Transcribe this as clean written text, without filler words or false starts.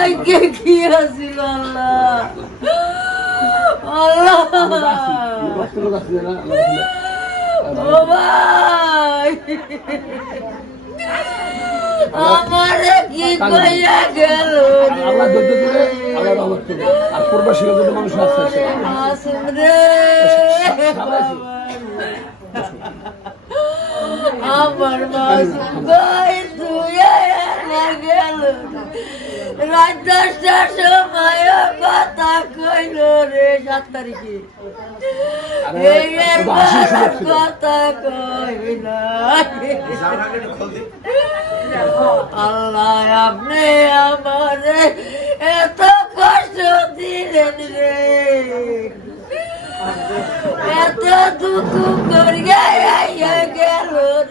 ভাইকে কি আছিল আল্লাহ আল্লাহ ও ভাই আমারে কি কইয়া গেল আল্লাহ ধৈর্য দিলে আল্লাহ রহমত করবে আর প্রবাসী যত মানুষ আছে আসুন রে আমার মাসুম ভাই তুই গেল রাত 10টার সময় কথা কইল রে 7 তারিখে কথা কইল আল্লাহ আপনি আমারে এত কষ্ট দিলেন রে এত দুঃখ করিয়া গেল রে